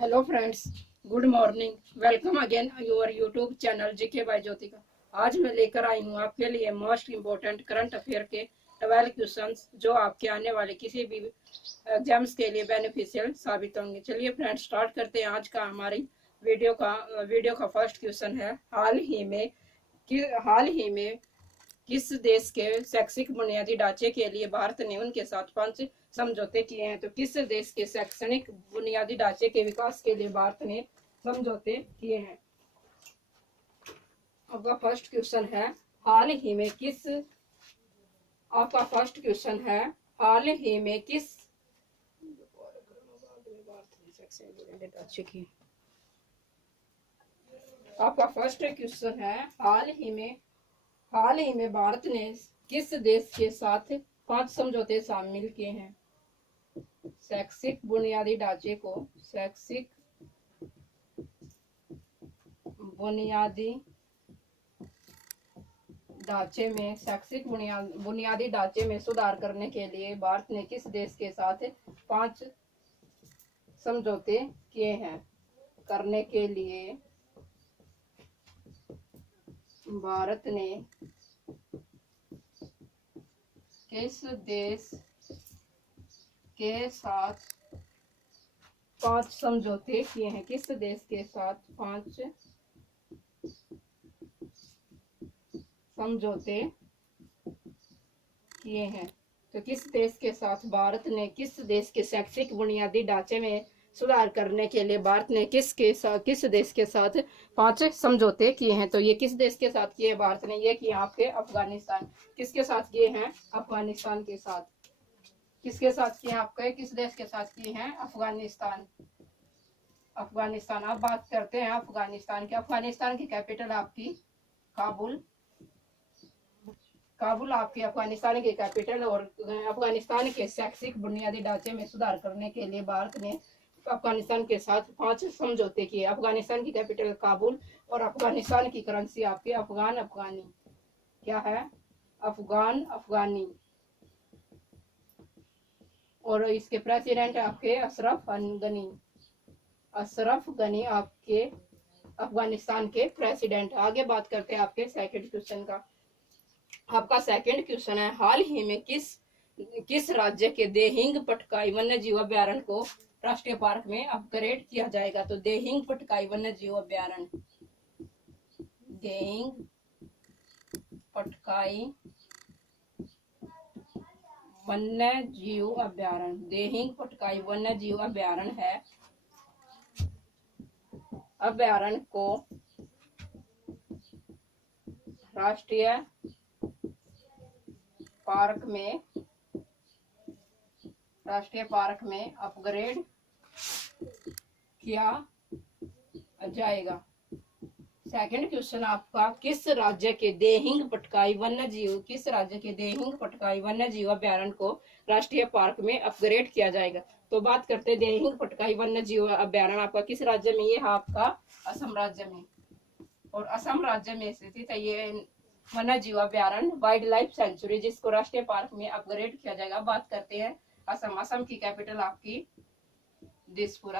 Hello friends, good morning. Welcome again your YouTube channel GK by Jyotika. आज मैं लेकर आई हूँ आपके लिए मोस्ट इम्पोर्टेंट करंट अफेयर के 12 क्वेश्चंस जो आपके आने वाले किसी भी एग्जाम्स के लिए बेनिफिशियल साबित होंगे। चलिए फ्रेंड्स, स्टार्ट करते हैं आज का हमारी वीडियो का फर्स्ट क्वेश्चन है, हाल ही में किस देश के शैक्षिक बुनियादी ढांचे के लिए भारत ने उनके साथ 5 समझौते किए हैं? तो किस देश के शैक्षणिक बुनियादी ढांचे के विकास के लिए भारत ने समझौते किए हैं? आपका फर्स्ट क्वेश्चन है, हाल ही में किस आपका फर्स्ट क्वेश्चन है हाल ही में किस आपका फर्स्ट क्वेश्चन है, हाल ही में भारत ने किस देश के साथ 5 समझौते शामिल किए हैं? शैक्षिक बुनियादी ढांचे को शैक्षिक बुनियादी ढांचे में सुधार करने के लिए भारत ने किस देश के साथ 5 समझौते किए हैं? करने के लिए भारत ने किस देश के साथ 5 समझौते किए हैं? किस देश के साथ 5 समझौते किए हैं? तो किस देश के साथ भारत ने किस देश के शैक्षिक बुनियादी ढांचे में सुधार करने के लिए भारत ने किस देश के साथ 5 समझौते किए हैं? तो ये किस देश के साथ किए भारत ने? ये किए आपके अफगानिस्तान। किसके साथ किए हैं? अफगानिस्तान के साथ। किसके साथ किए आपके किस देश के साथ किए हैं? अफगानिस्तान। अब बात करते हैं अफगानिस्तान की। अफगानिस्तान की कैपिटल आपकी काबुल आपकी अफगानिस्तान की कैपिटल। और अफगानिस्तान के शैक्षिक बुनियादी ढांचे में सुधार करने के लिए भारत ने अफगानिस्तान के साथ 5 समझौते किए। अफगानिस्तान की कैपिटल काबुल और अफगानिस्तान की करेंसी आपकी अफगानी। क्या है? अफगानी। और इसके प्रेसिडेंट आपके अशरफ गनी आपके अफगानिस्तान के प्रेसिडेंट। आगे बात करते हैं आपके सेकंड क्वेश्चन का। आपका सेकंड क्वेश्चन है, हाल ही में किस राज्य के देहिंग पटकाई वन्य जीव अभ्यारण्य को राष्ट्रीय पार्क में अपग्रेड किया जाएगा? तो देहिंग पटकाई वन्य जीव अभ्यारण्य देहिंग पटकाई वन्य जीव अभ्यारण्य है। अभ्यारण्य को राष्ट्रीय पार्क में अपग्रेड किया जाएगा। सेकंड क्वेश्चन आपका, किस राज्य के देहिंग पटकाई वन्य जीव अभ्यारण्य को राष्ट्रीय पार्क में अपग्रेड किया जाएगा? तो बात करते हैं देहिंग पटकाई वन्य जीव अभ्यारण्य आपका किस राज्य में? ये है आपका असम राज्य में। और असम राज्य में स्थित है ये वन्य जीव अभ्यारण्य, वाइल्ड लाइफ सेंचुरी, जिसको राष्ट्रीय पार्क में अपग्रेड किया जाएगा। बात करते हैं असम की कैपिटल आपकी दिसपुर।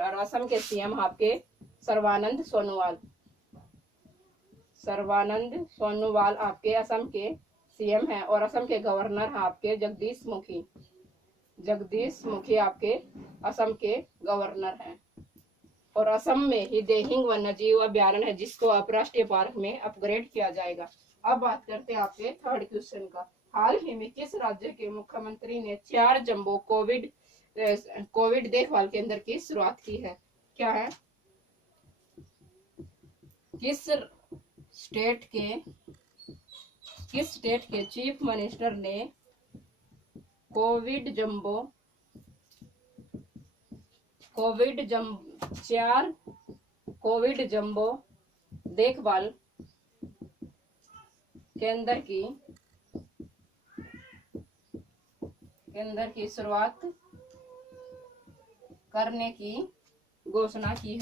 और असम के सीएम आपके सर्बानंद सोनोवाल आपके असम के सीएम हैं। और असम के गवर्नर आपके जगदीश मुखी आपके असम के गवर्नर हैं। और असम में ही देहिंग वन्य जीव अभ्यारण्य है, जिसको अब राष्ट्रीय पार्क में अपग्रेड किया जाएगा। अब बात करते हैं आपके थर्ड क्वेश्चन का। हाल ही में किस राज्य के मुख्यमंत्री ने 4 जंबो कोविड देखभाल केंद्र की शुरुआत की है? क्या है? किस स्टेट के चीफ मिनिस्टर ने 4 कोविड जंबो देखभाल केंद्र की शुरुआत करने की घोषणा की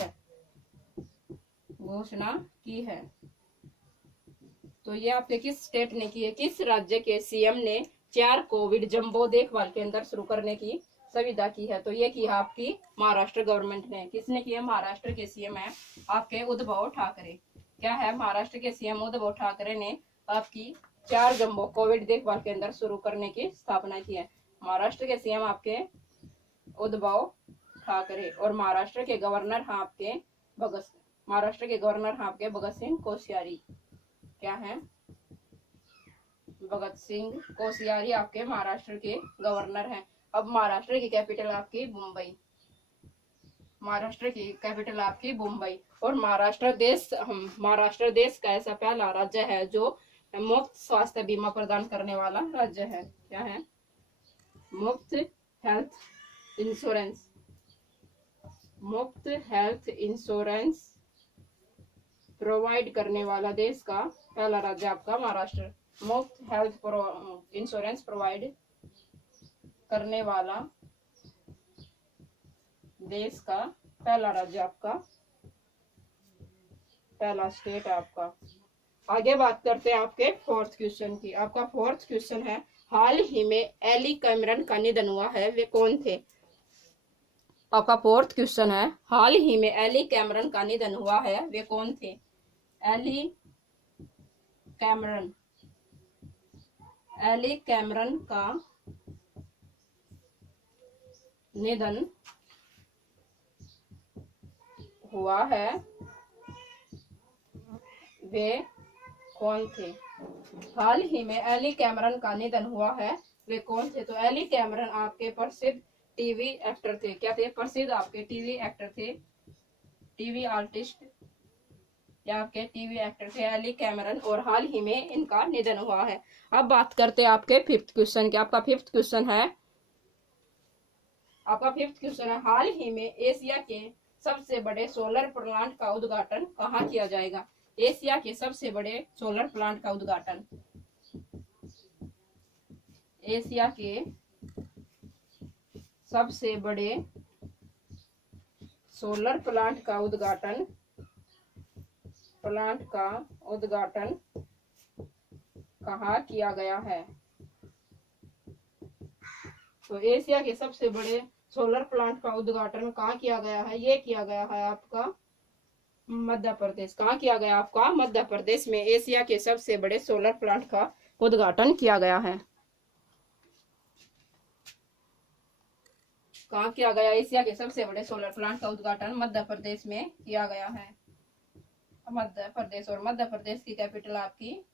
है? तो ये आपके किस स्टेट ने की है? किस राज्य के सीएम ने 4 कोविड जंबो देखभाल केंद्र शुरू करने की सुविधा की है। तो ये की है आपकी महाराष्ट्र गवर्नमेंट ने। किसने की है? महाराष्ट्र के सीएम है आपके उद्धव ठाकरे। क्या है? महाराष्ट्र के सीएम उद्धव ठाकरे ने आपकी 4 जंबो कोविड देखभाल केंद्र शुरू करने की स्थापना की है। महाराष्ट्र के सीएम आपके उद्धव ठाकरे और महाराष्ट्र के गवर्नर हैं आपके भगत सिंह कोश्यारी। क्या है? भगत सिंह कोश्यारी आपके महाराष्ट्र के गवर्नर हैं। अब महाराष्ट्र की कैपिटल आपकी मुंबई। महाराष्ट्र की कैपिटल आपकी मुंबई। और महाराष्ट्र देश का ऐसा पहला राज्य है जो मुफ्त स्वास्थ्य बीमा प्रदान करने वाला राज्य है। क्या है? मुफ्त हेल्थ इंश्योरेंस प्रोवाइड करने वाला देश का पहला राज्य आपका महाराष्ट्र। मुफ्त हेल्थ इंश्योरेंस प्रोवाइड करने वाला देश का पहला राज्य आपका, पहला स्टेट आपका। आगे बात करते हैं आपके 4th क्वेश्चन की। आपका 4th क्वेश्चन है, हाल ही में एली कैमरन का निधन हुआ है, वे कौन थे? आपका 4th क्वेश्चन है, हाल ही में एली कैमरन का निधन हुआ है, वे कौन थे? एली कैमरन का निधन हुआ है, वे कौन थे? हाल ही में एली कैमरन का निधन हुआ है, वे कौन थे? तो एली कैमरन आपके प्रसिद्ध टीवी एक्टर थे। क्या थे? प्रसिद्ध आपके टीवी एक्टर थे, टीवी आर्टिस्ट या आपके टीवी एक्टर थे एली कैमरन, और हाल ही में इनका निधन हुआ है। अब बात करते हैं आपके 5th क्वेश्चन की। आपका 5th क्वेश्चन है, हाल ही में एशिया के सबसे बड़े सोलर प्लांट का उद्घाटन कहाँ किया जाएगा? एशिया के सबसे बड़े सोलर प्लांट का उद्घाटन, एशिया के सबसे बड़े सोलर प्लांट का उद्घाटन कहाँ किया गया है? तो एशिया के सबसे बड़े सोलर प्लांट का उद्घाटन कहाँ किया गया है? ये किया गया है आपका मध्य प्रदेश। कहाँ किया गया? आपका मध्य प्रदेश में एशिया के सबसे बड़े सोलर प्लांट का उद्घाटन किया गया है। कहाँ किया गया? एशिया के सबसे बड़े सोलर प्लांट का उद्घाटन मध्य प्रदेश में किया गया है। मध्य प्रदेश, और मध्य प्रदेश की कैपिटल आपकी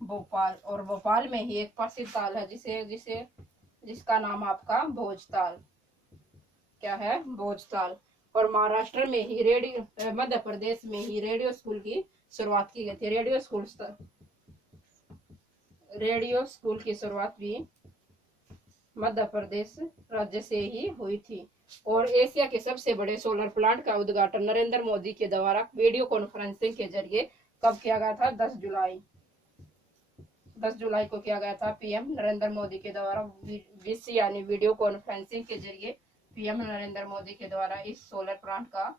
भोपाल, और भोपाल में ही एक प्रसिद्ध ताल है जिसका नाम आपका भोजताल। क्या है? भोजताल। और महाराष्ट्र में ही मध्य प्रदेश में ही रेडियो स्कूल की शुरुआत की गई थी। रेडियो स्कूल की शुरुआत भी मध्य प्रदेश राज्य से ही हुई थी। और एशिया के सबसे बड़े सोलर प्लांट का उद्घाटन नरेंद्र मोदी के द्वारा वीडियो कॉन्फ्रेंसिंग के जरिए कब किया गया था? 10 जुलाई को किया गया था। पीएम नरेंद्र मोदी के द्वारा यानी वीडियो कॉन्फ्रेंसिंग के जरिए पीएम नरेंद्र मोदी के द्वारा इस सोलर प्लांट का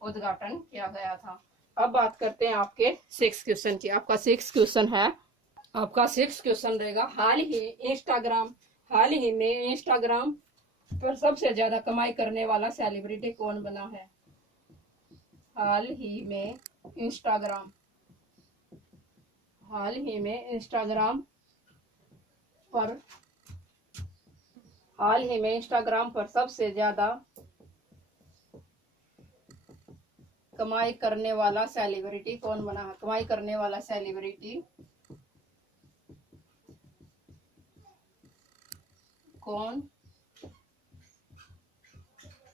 उद्घाटन किया गया था। अब बात करते हैं आपके 6th क्वेश्चन की। आपका 6th क्वेश्चन रहेगा, हाल ही में इंस्टाग्राम पर सबसे ज्यादा कमाई करने वाला सेलिब्रिटी कौन बना है? हाल ही में इंस्टाग्राम पर सबसे ज्यादा कमाई करने वाला सेलिब्रिटी कौन बना है? कमाई करने वाला सेलिब्रिटी कौन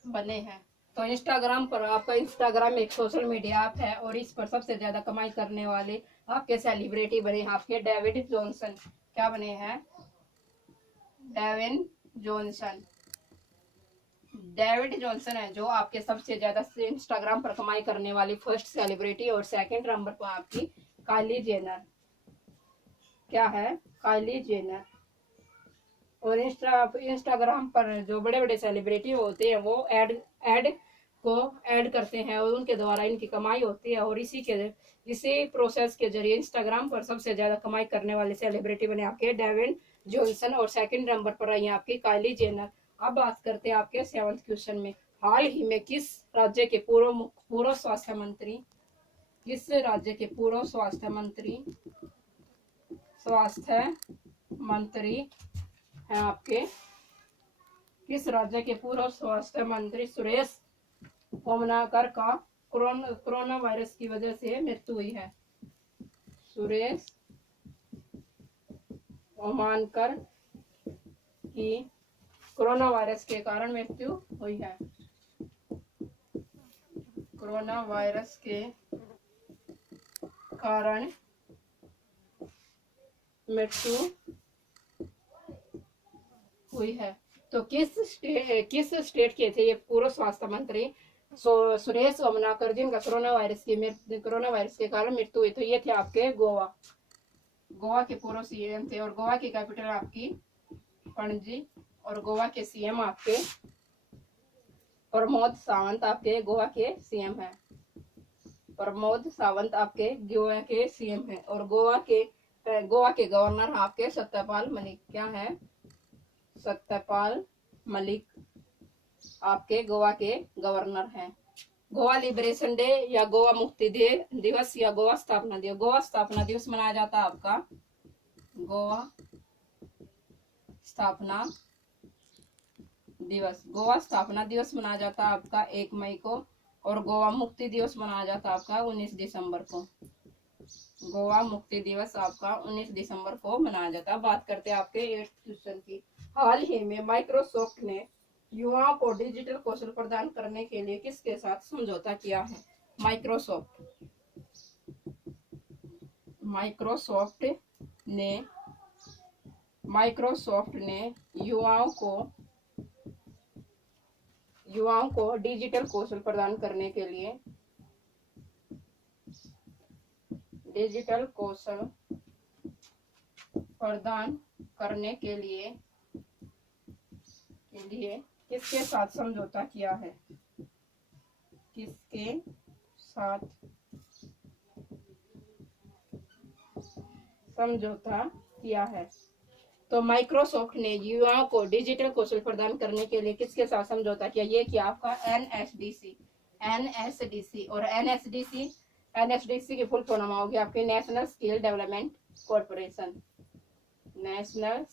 बने हैं? तो इंस्टाग्राम पर आपका इंस्टाग्राम एक सोशल मीडिया ऐप है और इस पर सबसे ज्यादा कमाई करने वाले आपके सेलिब्रिटी बने हैं आपके डेविड जॉनसन। क्या बने हैं? डेविड जॉनसन है जो आपके सबसे ज्यादा इंस्टाग्राम पर कमाई करने वाली फर्स्ट सेलिब्रिटी। और 2nd नंबर पर आपकी काइली जेनर। क्या है? Kylie Jenner. और इंस्टाग्राम पर जो बड़े बड़े सेलिब्रिटी होते हैं वो एड को ऐड करते हैं और उनके द्वारा इनकी कमाई होती है। और इसी प्रोसेस के जरिए इंस्टाग्राम पर सबसे ज्यादा कमाई करने वाले सेलिब्रिटी बने आपके डेविन जॉनसन और सेकंड नंबर पर आई आपकी काइली जेनर। अब बात करते हैं आपके 7th क्वेश्चन में, हाल ही में किस राज्य के पूर्व स्वास्थ्य मंत्री हैं आपके, किस राज्य के पूर्व स्वास्थ्य मंत्री सुरेश ओमनाकर का कोरोना वायरस की वजह से मृत्यु हुई है? सुरेश ओमनाकर की कोरोना वायरस के कारण मृत्यु हुई है। कोरोना वायरस के कारण मृत्यु हुई है। तो किस स्टेट के थे ये पूर्व स्वास्थ्य मंत्री सुरेश ओमनाकर जिनका कोरोना वायरस के कारण मृत्यु हुई? तो ये थे आपके गोवा के पूर्व सीएम थे। और गोवा की कैपिटल आपकी पणजी। और गोवा के सीएम आपके प्रमोद सावंत आपके गोवा के सीएम है। प्रमोद सावंत आपके गोवा के सीएम है। और गोवा के गवर्नर आपके सत्यपाल मलिक। क्या है? सत्यपाल मलिक आपके गोवा के गवर्नर हैं। गोवा लिबरेशन डे या गोवा मुक्ति दिवस या गोवा स्थापना दिवस। गोवा स्थापना दिवस मनाया जाता है आपका गोवा स्थापना दिवस मनाया जाता है आपका 1 मई को। और गोवा मुक्ति दिवस मनाया जाता है आपका 19 दिसंबर को। गोवा मुक्ति दिवस आपका 19 दिसंबर को मनाया जाता है। बात करते हैं आपके 8th क्वेश्चन की, हाल ही में माइक्रोसॉफ्ट ने युवाओं को डिजिटल कौशल प्रदान करने के लिए किसके साथ समझौता किया है? माइक्रोसॉफ्ट ने युवाओं को डिजिटल कौशल प्रदान करने के लिए किसके साथ समझौता किया है? किसके साथ समझौता किया है? तो माइक्रोसॉफ्ट ने युवाओं को डिजिटल कौशल प्रदान करने के लिए किसके साथ समझौता किया? ये किया आपका एनएसडीसी। और एनएसडीसी की फुल फॉर्म होगी आपके national skill development corporation. National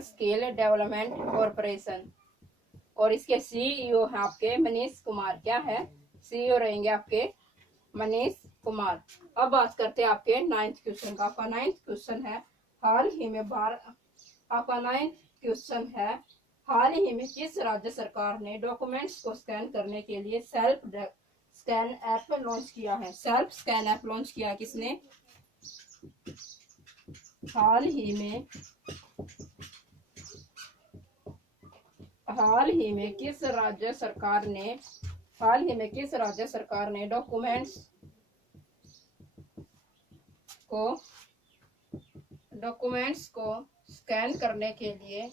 skill development corporation. और इसके सीईओ है आपके मनीष कुमार। क्या है? सीईओ रहेंगे आपके मनीष कुमार। अब बात करते हैं आपके 9th क्वेश्चन का। आपका 9th क्वेश्चन है, हाल ही में किस राज्य सरकार ने डॉक्यूमेंट्स को स्कैन करने के लिए सेल्फ स्कैन ऐप लॉन्च किया है? सेल्फ स्कैन ऐप लॉन्च किया किसने? हाल ही में किस राज्य सरकार ने डॉक्यूमेंट्स को स्कैन करने के लिए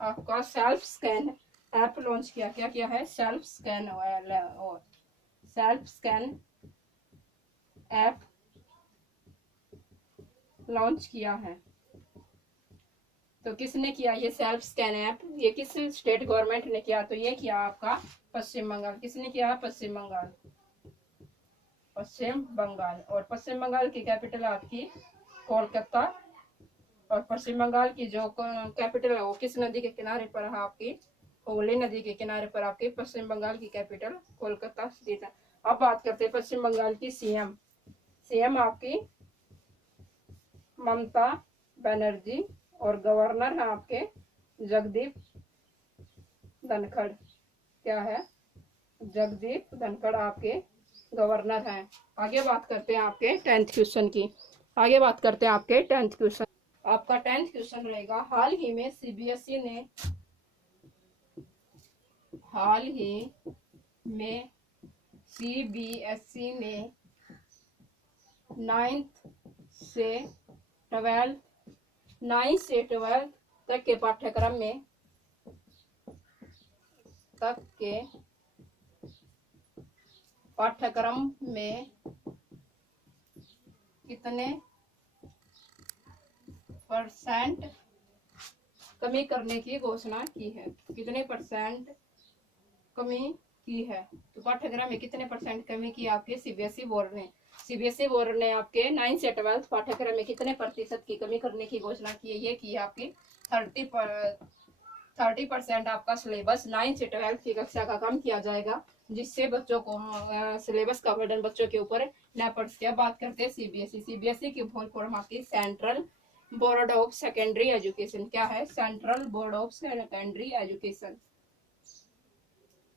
आपका सेल्फ स्कैन ऐप लॉन्च किया? क्या किया है? सेल्फ स्कैन ऐप लॉन्च किया है। तो किसने किया ये सेल्फ स्कैन ऐप? ये किस स्टेट गवर्नमेंट ने किया? तो ये किया आपका पश्चिम बंगाल। किसने किया? पश्चिम बंगाल। और पश्चिम बंगाल की कैपिटल आपकी कोलकाता। और पश्चिम बंगाल की जो कैपिटल है वो किस नदी के किनारे पर है? आपकी हुगली नदी के किनारे पर आपकी पश्चिम बंगाल की कैपिटल कोलकाता स्थित है। अब बात करते हैं पश्चिम बंगाल की सीएम आपकी ममता बनर्जी। और गवर्नर है आपके जगदीप धनखड़। क्या है? जगदीप धनखड़ आपके गवर्नर हैं। आगे बात करते हैं आपके 10th क्वेश्चन की। आपका 10th क्वेश्चन रहेगा, हाल ही में सीबीएसई ने 9th से 12th 9 से 12 तक के पाठ्यक्रम में कितने परसेंट कमी करने की घोषणा की है? कितने परसेंट कमी की है? तो पाठ्यक्रम में कितने परसेंट कमी की आपके सीबीएसई बोर्ड ने? सीबीएसई बोर्ड ने आपके 9 से 12 पाठ्यक्रम में कितने प्रतिशत की कमी करने की घोषणा की है? ये की है आपकी 30% आपका सिलेबस 9 से 12 की कक्षा का कम किया जाएगा, जिससे बच्चों को सिलेबस का बर्डन बच्चों के ऊपर न पड़ सके। बात करते हैं सीबीएसई की फुल फॉर्म आपकी central board of secondary education. क्या है? Central board of secondary education.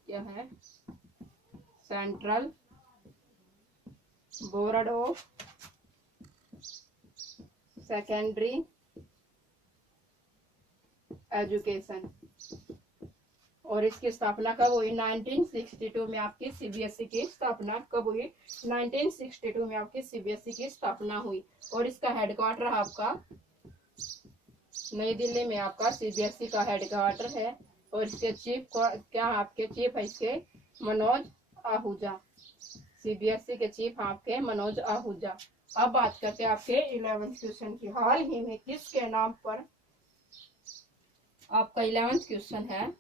क्या है? Central board of secondary education. और इसकी स्थापना कब हुई? 1962 में आपकी सीबीएसई की स्थापना कब हुई? 1962 में आपकी सीबीएसई की स्थापना हुई। और इसका हेडक्वार्टर आपका नई दिल्ली में आपका सीबीएसई का हेडक्वार्टर है। और इसके चीफ क्या आपके चीफ है इसके? मनोज आहूजा। सीबीएसई के चीफ आपके मनोज आहूजा। अब बात करते हैं आपके 11th क्वेश्चन की। हाल ही में किसके नाम पर आपका 11th क्वेश्चन है?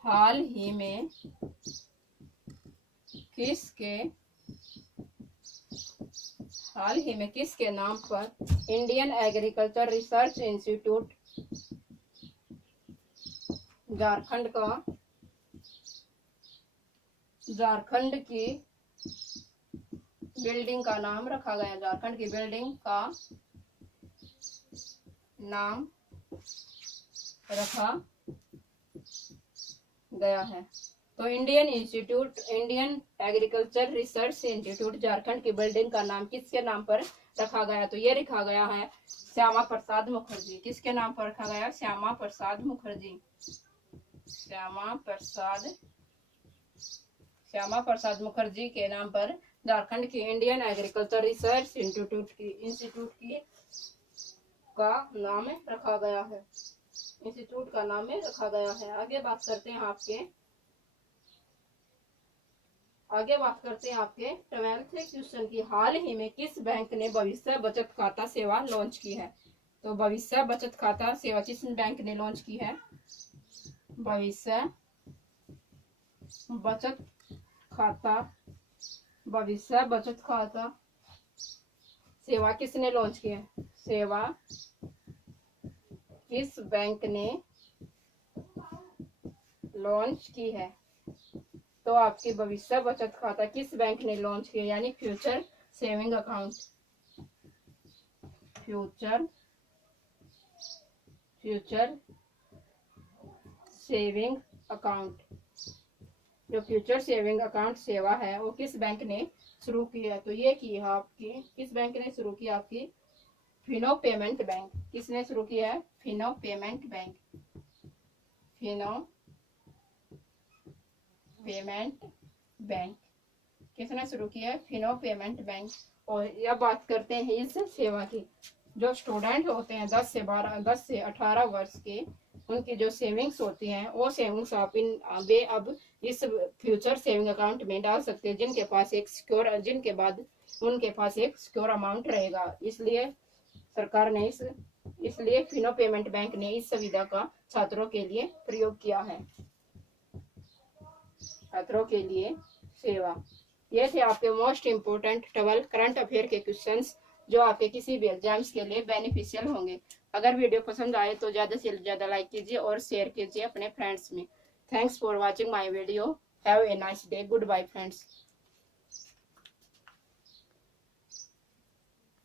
हाल ही में किसके नाम पर Indian agriculture research institute Jharkhand की बिल्डिंग का नाम रखा गया? झारखंड की बिल्डिंग का नाम रखा गया है। तो Indian agriculture research institute Jharkhand की बिल्डिंग का नाम किसके नाम पर रखा गया? तो ये रखा गया है श्यामा प्रसाद मुखर्जी। किसके नाम पर रखा गया? श्यामा प्रसाद मुखर्जी। श्यामा प्रसाद मुखर्जी के नाम पर झारखंड की इंडियन एग्रीकल्चर रिसर्च इंस्टीट्यूट का नाम रखा गया है। इंस्टीट्यूट का नाम रखा गया है। आगे बात करते हैं आपके 12th क्वेश्चन की। हाल ही में किस बैंक ने भविष्य बचत खाता सेवा लॉन्च की है? तो भविष्य बचत खाता सेवा किस बैंक ने लॉन्च की है? भविष्य बचत खाता सेवा किसने लॉन्च की है? सेवा किस बैंक ने लॉन्च की है? तो आपकी भविष्य बचत खाता किस बैंक ने लॉन्च किया? यानी future saving account. Future saving account. जो फ्यूचर सेविंग अकाउंट सेवा है वो किस बैंक ने शुरू की है? तो ये की है आपकी, किस बैंक ने शुरू की? आपकी फिनो पेमेंट बैंक। किसने शुरू किया है? Fino payment bank. किसने शुरू किया है? Fino payment bank. और यह बात करते हैं इस सेवा की। जो स्टूडेंट होते हैं 10 से 18 वर्ष के, उनकी जो सेविंग्स होती हैं वो सेविंग्स वे अब इस फ्यूचर सेविंग अकाउंट में डाल सकते हैं, जिनके पास एक सिक्योर अमाउंट रहेगा। इसलिए सरकार ने इसलिए फिनो पेमेंट बैंक ने इस सुविधा का छात्रों के लिए प्रयोग किया है। छात्रों के लिए सेवा। ये थे आपके मोस्ट इम्पोर्टेंट 12 करंट अफेयर के क्वेश्चंस, जो आपके किसी भी एग्जाम्स के लिए बेनिफिशियल होंगे। अगर वीडियो पसंद आए तो ज़्यादा से ज़्यादा लाइक कीजिए और शेयर कीजिए अपने फ्रेंड्स में। Thanks for watching my video. Have a nice day. Goodbye friends.